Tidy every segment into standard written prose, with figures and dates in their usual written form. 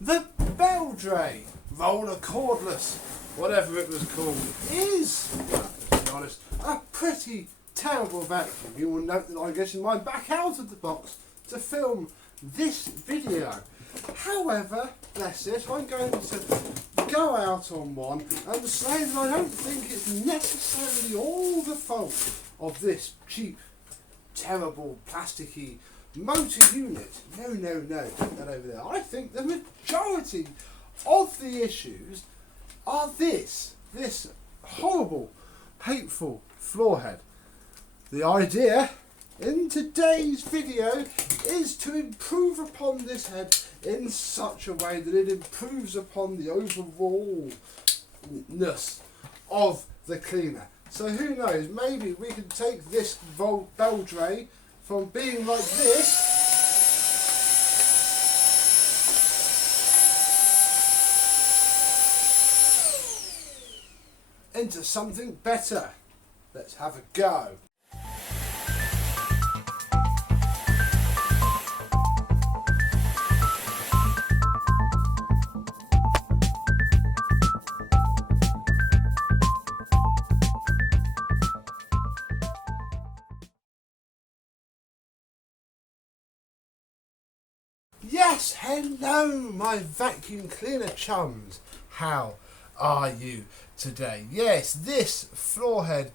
The Beldray Roller Cordless, whatever it was called, is, to be honest, a pretty terrible vacuum. You will note that I'm getting mine back out of the box to film this video. However, bless it, I'm going to go out on one and say that I don't think it's necessarily all the fault of this cheap, terrible, plasticky motor unit. No, put that over there. I think the majority of the issues are this horrible, hateful floor head. The idea in today's video is to improve upon this head in such a way that it improves upon the overallness of the cleaner. So who knows, maybe we can take this Beldray from being like this into something better. Let's have a go. Yes, hello my vacuum cleaner chums. How are you today? Yes, this floor head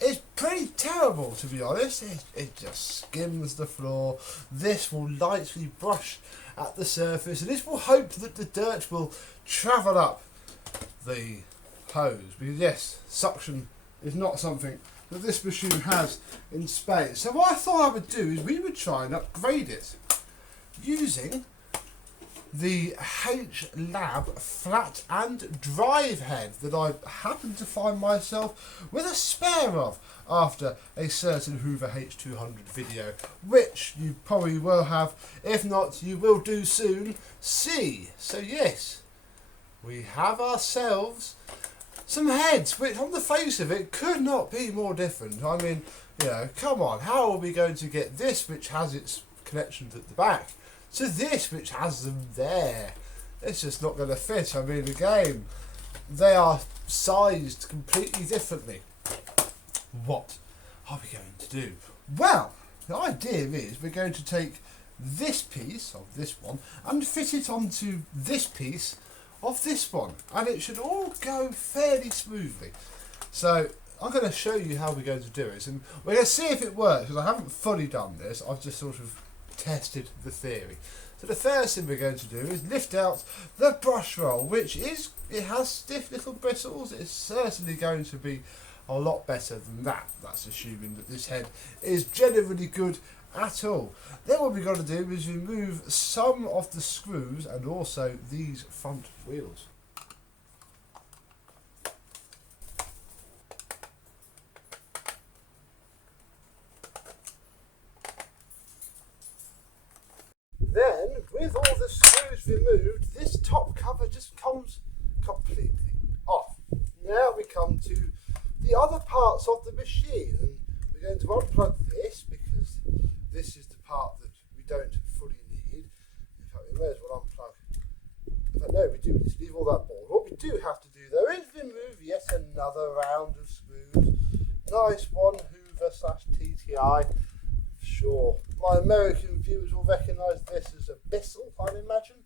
is pretty terrible, to be honest. It just skims the floor. This will lightly brush at the surface, and this will hope that the dirt will travel up the hose. Because yes, suction is not something that this machine has in spades. So what I thought I would do is we would try and upgrade it using the H-Lab flat and drive head that I happened to find myself with a spare of after a certain Hoover H-200 video, which you probably will have, if not you will do soon see. So yes, we have ourselves some heads which on the face of it could not be more different. I mean, you know, come on, how are we going to get this which has its connections at the back to this which has them there? It's just not going to fit. I mean, again, they are sized completely differently. What are we going to do? Well, the idea is we're going to take this piece of this one and fit it onto this piece of this one, and it should all go fairly smoothly. So I'm going to show you how we're going to do it, and we're going to see if it works, because I haven't fully done this. I've just sort of tested the theory. So the first thing we're going to do is lift out the brush roll, which is, it has stiff little bristles. It's certainly going to be a lot better than that. That's assuming that this head is generally good at all. Then what we've got to do is remove some of the screws and also these front wheels. Then, with all the screws removed, this top cover just comes completely off. Now we come to the other parts of the machine, and we're going to unplug this because this is the part that we don't fully need. In fact, we may as well unplug. In fact, no, we do. We just leave all that board. What we do have to do though is remove yet another round of screws. Nice one, Hoover/TTI. Sure, my American viewers will recognise this as a Bissell, I imagine.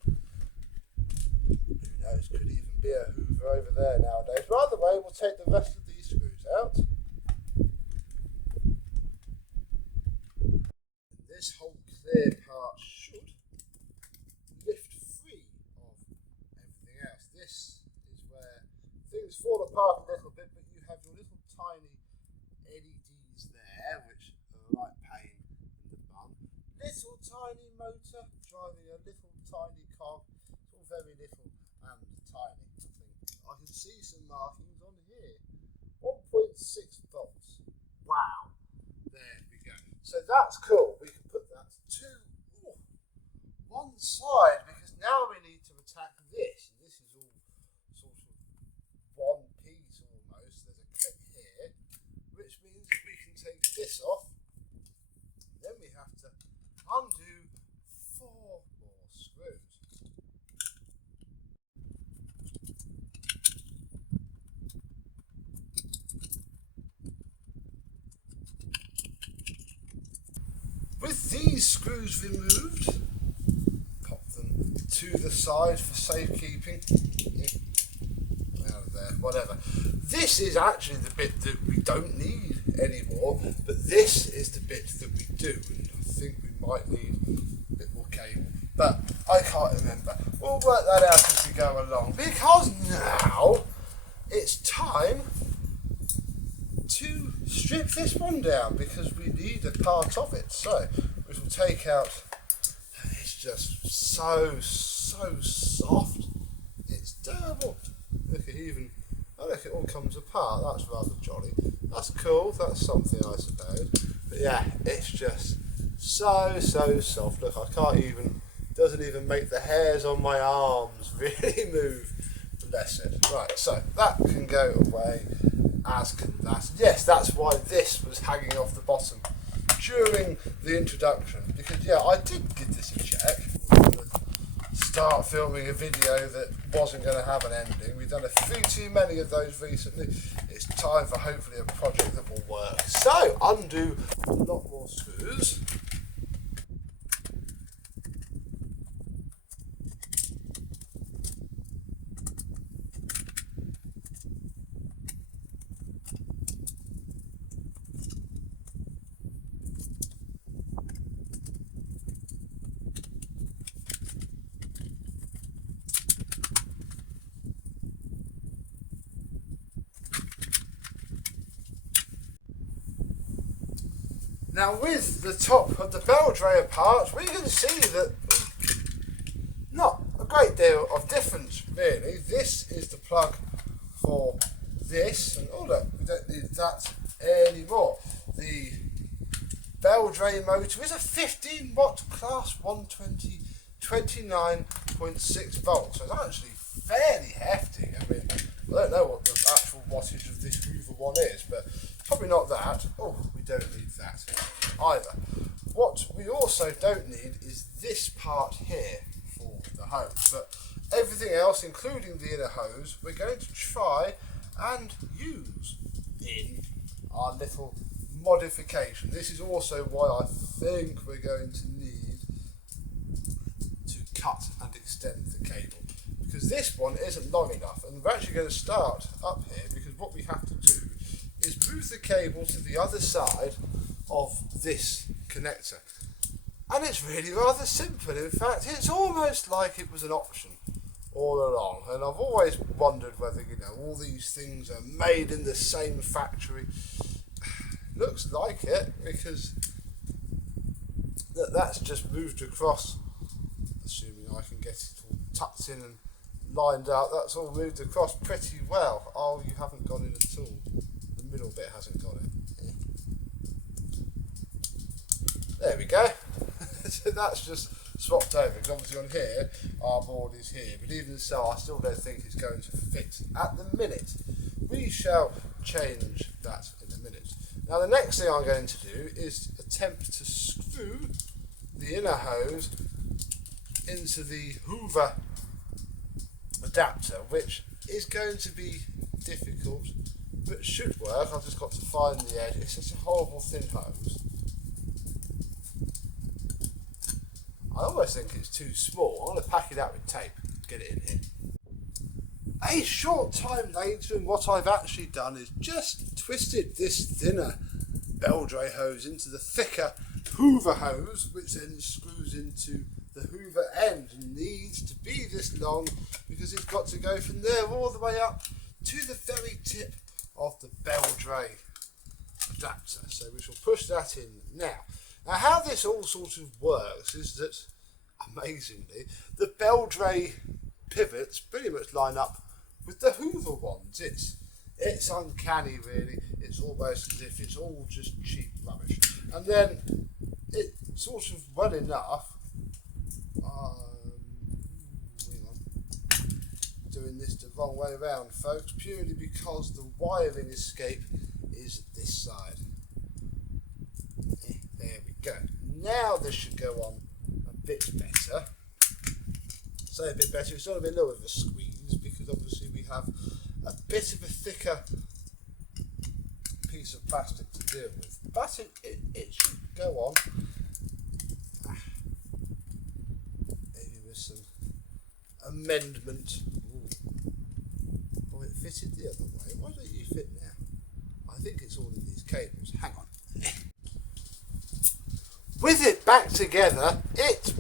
Who knows, could even be a Hoover over there nowadays. But either way, we'll take the rest of these screws out. And this whole clear part should lift free of everything else. This is where things fall apart a little bit, but you have your little tiny LEDs there, which are a right pain in the bum. Little tiny motor driving a little tiny cog. It's all very little and tiny. I can see some markings on here. 1.6 volts. Wow. There we go. So that's cool. We can put that to one side, because now we need to attack this. This is all sort of one piece almost. There's a clip here, which means we can take this off. Then we have to undo 4 more screws. these screws removed, pop them to the side for safekeeping. Out of there, whatever. This is actually the bit that we don't need anymore, but this is the bit that we do, and I think we might need a bit more cable, but I can't remember. We'll work that out as we go along, because now it's time to strip this one down, because we need a part of it. So we will take out, it's just so soft, it's terrible. Look, look, it all comes apart. That's rather jolly. That's cool, that's something I suppose. But yeah, it's just so soft. Look, I can't even, doesn't even make the hairs on my arms really move. Bless it. Right, so that can go away, as can that. Yes, that's why this was hanging off the bottom during the introduction, because yeah, I did give this a check. Start filming a video that wasn't going to have an ending. We've done a few too many of those recently. It's time for hopefully a project that will work. So undo a lot more screws. Now with the top of the Beldray apart, we can see that not a great deal of difference really. This is the plug for this, and oh look, we don't need that anymore. The Beldray motor is a 15 watt class 120 29.6 volts, so it's actually fairly hefty. I mean, I don't know what the actual wattage of this Hoover one is, but probably not that. Oh, we don't need that either. What we also don't need is this part here for the hose, but everything else, including the inner hose, we're going to try and use in our little modification. This is also why I think we're going to need to cut and extend the cable, because this one isn't long enough, and we're actually going to start up here, because what we have to do is move the cable to the other side of this connector. And it's really rather simple. In fact, it's almost like it was an option all along. And I've always wondered whether, you know, all these things are made in the same factory. Looks like it, because that's just moved across, assuming I can get it all tucked in and lined out. That's all moved across pretty well. Oh, you haven't gone in at all. The middle bit hasn't got it. There we go. So that's just swapped over, because obviously on here our board is here, but even so I still don't think it's going to fit at the minute. We shall change that in a minute. Now the next thing I'm going to do is attempt to screw the inner hose into the Hoover adapter, which is going to be difficult but should work. I've just got to find the edge. It's such a horrible thin hose. I almost think it's too small. I'm going to pack it out with tape, get it in here. A short time later, and what I've actually done is just twisted this thinner Beldray hose into the thicker Hoover hose, which then screws into the Hoover end, and needs to be this long because it's got to go from there all the way up to the very tip of the Beldray adapter. So we shall push that in now. Now how this all sort of works is that, amazingly, the Beldray pivots pretty much line up with the Hoover ones. It's uncanny really. It's almost as if it's all just cheap rubbish. And then it sort of well enough, hang on, doing this the wrong way around folks, purely because the wiring escape is this side. There we go. Now this should go on a bit better. Say a bit better, it's not a bit lower of a squeeze, because obviously we have a bit of a thicker piece of plastic to deal with. But it should go on amendment. Ooh. Oh, it fitted the other way. Why don't you fit now? I think it's all in these cables. Hang on. With it back together, it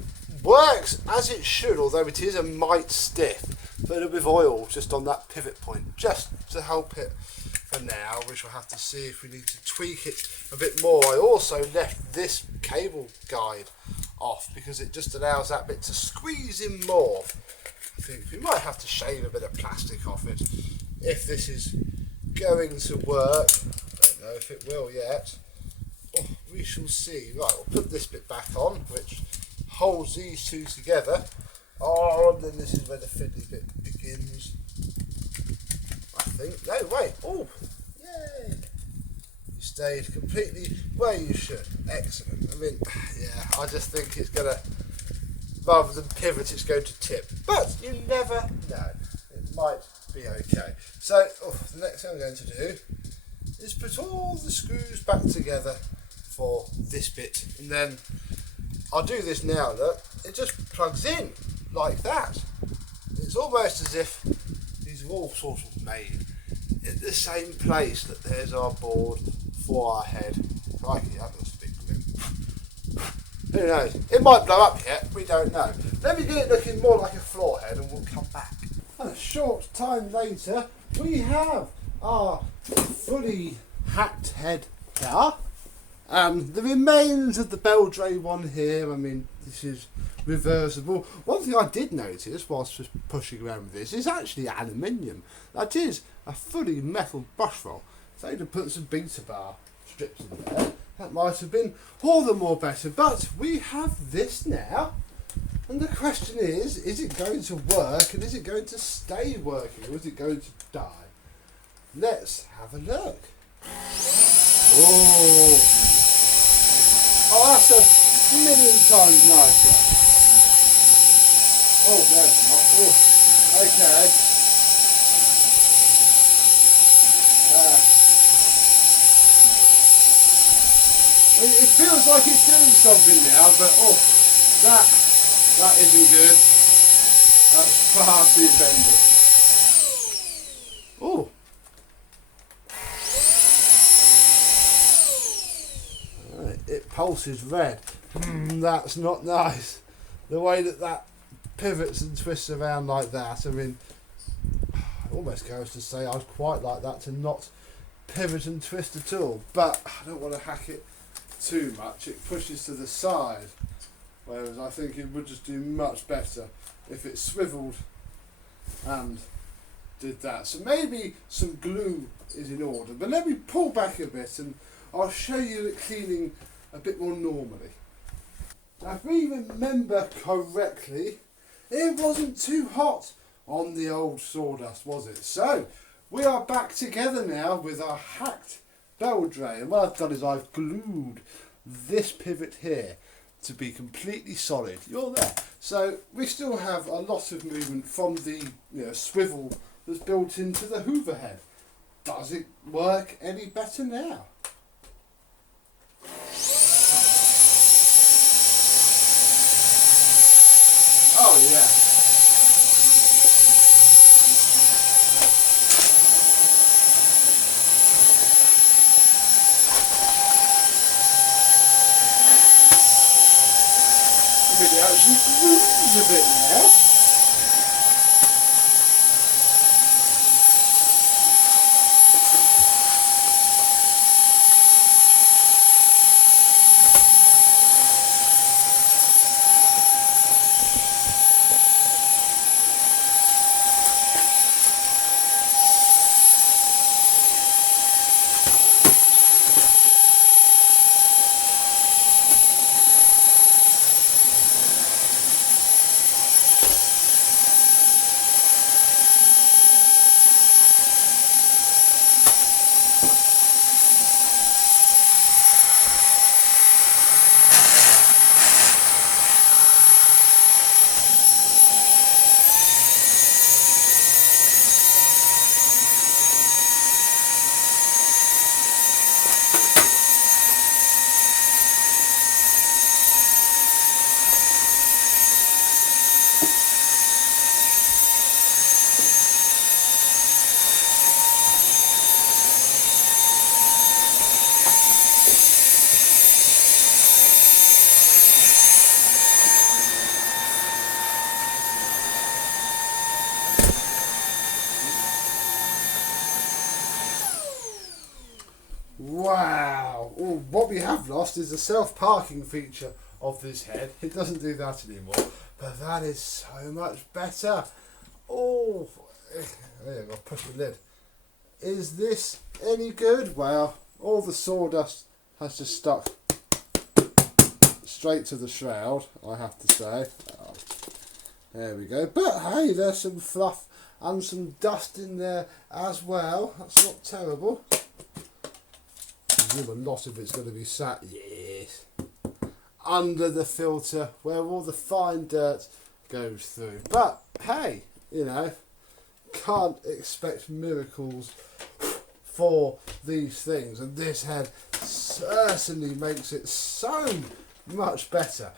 works as it should, although it is a mite stiff. A little bit of oil just on that pivot point, just to help it for now. We shall have to see if we need to tweak it a bit more. I also left this cable guide off because it just allows that bit to squeeze in more. I think we might have to shave a bit of plastic off it if this is going to work. I don't know if it will yet. Oh, we shall see. Right, we'll put this bit back on, which holds these two together. Oh, and then this is where the fiddly bit begins. I think. No, wait. Oh, yay! You stayed completely where you should. Excellent. I mean, yeah, I just think it's going to, rather than pivot, it's going to tip. But you never know. It might be okay. So, the next thing I'm going to do is put all the screws back together for this bit. And then I'll do this now, look. It just plugs in like that. It's almost as if these are all sort of made in the same place. That there's our board for our head. Crikey, that looks a bit grim. Who knows? It might blow up yet, we don't know. Let me get it looking more like a floor head and we'll come back. And a short time later, we have our fully hacked head here. The remains of the Beldray one here. I mean, this is reversible. One thing I did notice whilst just pushing around with this is actually aluminium. That is a fully metal brush roll. If they'd have put some beta bar strips in there, that might have been all the more better. But we have this now, and the question is it going to work, and is it going to stay working, or is it going to die? Let's have a look. Oh, that's a million times nicer. Oh, no, it's not. Oh, okay. It feels like it's doing something now, but that isn't good. That's far too bendy. Oh. It pulses red. That's not nice. The way that pivots and twists around like that. I mean, it almost goes to say I'd quite like that to not pivot and twist at all. But I don't want to hack it too much. It pushes to the side. Whereas I think it would just do much better if it swiveled and did that. So maybe some glue is in order. But let me pull back a bit and I'll show you it cleaning a bit more normally. Now, if we remember correctly, it wasn't too hot on the old sawdust, was it? So we are back together now with our hacked Beldray, and what I've done is I've glued this pivot here to be completely solid. You're there. So we still have a lot of movement from the swivel that's built into the Hoover head. Does it work any better now? Oh yeah. It actually grooves a bit now. Wow! Well, what we have lost is the self-parking feature of this head. It doesn't do that anymore, but that is so much better. Oh, there you go, push the lid. Is this any good? Well, all the sawdust has just stuck straight to the shroud, I have to say. Oh, there we go. But hey, there's some fluff and some dust in there as well. That's not terrible. I presume a lot of it's going to be sat, yes, under the filter where all the fine dirt goes through. But hey, you know, can't expect miracles for these things, and this head certainly makes it so much better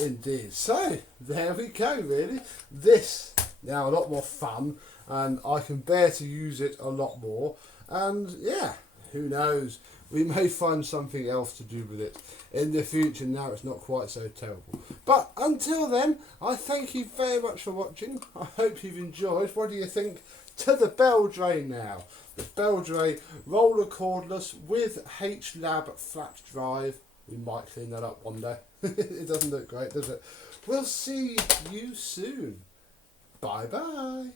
indeed. So there we go, really. This now a lot more fun, and I can bear to use it a lot more, and yeah, who knows, we may find something else to do with it in the future. Now it's not quite so terrible. But until then, I thank you very much for watching. I hope you've enjoyed. What do you think to the Beldray now? The Beldray Roller Cordless with H-Lab flat drive. We might clean that up one day. It doesn't look great, does it? We'll see you soon. Bye bye.